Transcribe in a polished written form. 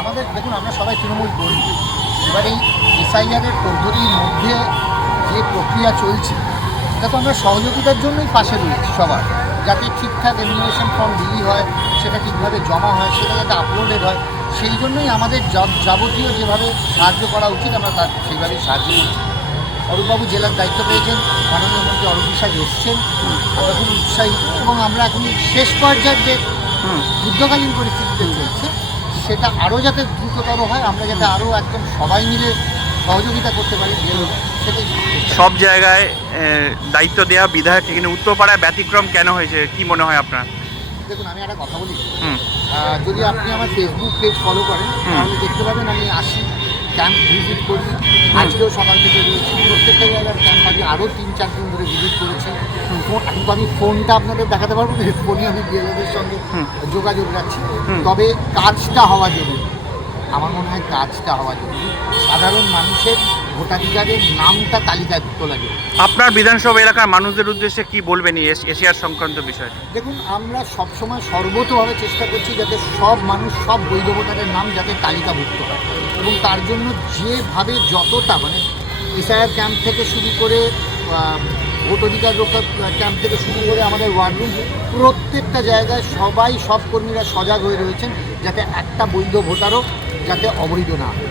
আমাদের দেখুন, আমরা সবাই তৃণমূল করি। এবার এই এসআইআরের পদ্ধতির মধ্যে যে প্রক্রিয়া চলছে, এটা তো আমরা সহযোগিতার জন্যই পাশে রয়েছি সবার, যাতে ঠিকঠাক এনুমিনেশন ফর্ম বিলি হয়, সেটা ঠিকভাবে জমা হয়, সেটা যাতে আপলোডেড হয়, সেই জন্যই আমাদের যাবতীয় যেভাবে সাহায্য করা উচিত আমরা তার সেইভাবেই সাহায্য করছি। অরূপবাবু জেলার দায়িত্ব পেয়েছেন, মাননীয় মন্ত্রী অরূপ বিশ্বাস এসছেন, আমরা খুব উৎসাহী এবং আমরা এখন শেষ পর্যায়ের যে যুদ্ধকালীন পরিস্থিতিতে চলছে সেটা আরও যাতে দ্রুততর হয়, আমরা যাতে আরও একদম সবাই মিলে সহযোগিতা করতে পারি, সেটাই। সব জায়গায় দায়িত্ব দেওয়া বিধায়ক, এখানে উত্তরপাড়ায় ব্যতিক্রম কেন হয়েছে, কি মনে হয় আপনার? দেখুন, আমি একটা কথা বলি, যদি আপনি আমার ফেসবুক পেজ ফলো করেন তাহলে দেখতে পাবেন আমি আসি, ক্যাম্প ভিজিট করি, আজকেও সকাল থেকে রয়েছি, প্রত্যেকটা জায়গার ক্যাম্প আমি আরও 3-4 দিন ধরে ভিজিট করেছি। কিন্তু আমি ফোনটা আপনাদের দেখাতে পারবো না, ফোনে আমি বিএলওদের সঙ্গে যোগাযোগ রাখছি, তবে কাজটা হওয়া জরুরি। আমার মনে হয় কাজটা হওয়া জরুরি, সাধারণ মানুষের ভোটাধিকারের নামটা তালিকায় তোলা জরুরি। আপনার বিধানসভা এলাকার মানুষদের উদ্দেশ্যে কি বলবেন এই এশিয়ার সংক্রান্ত বিষয়? দেখুন, আমরা সবসময় সর্বতোভাবে চেষ্টা করছি যাতে সব মানুষ, সব বৈধ ভোটারের নাম যাতে তালিকাভুক্ত হয়, এবং তার জন্য যেভাবে যতটা মানে এসআইআর ক্যাম্প থেকে শুরু করে ভোট অধিকার রক্ষা ক্যাম্প থেকে শুরু করে আমাদের ওয়ার্ড রুম, প্রত্যেকটা জায়গায় সব কর্মীরা সজাগ হয়ে রয়েছেন যাতে একটা বৈধ ভোটারও যাতে অবৈধ না হয়।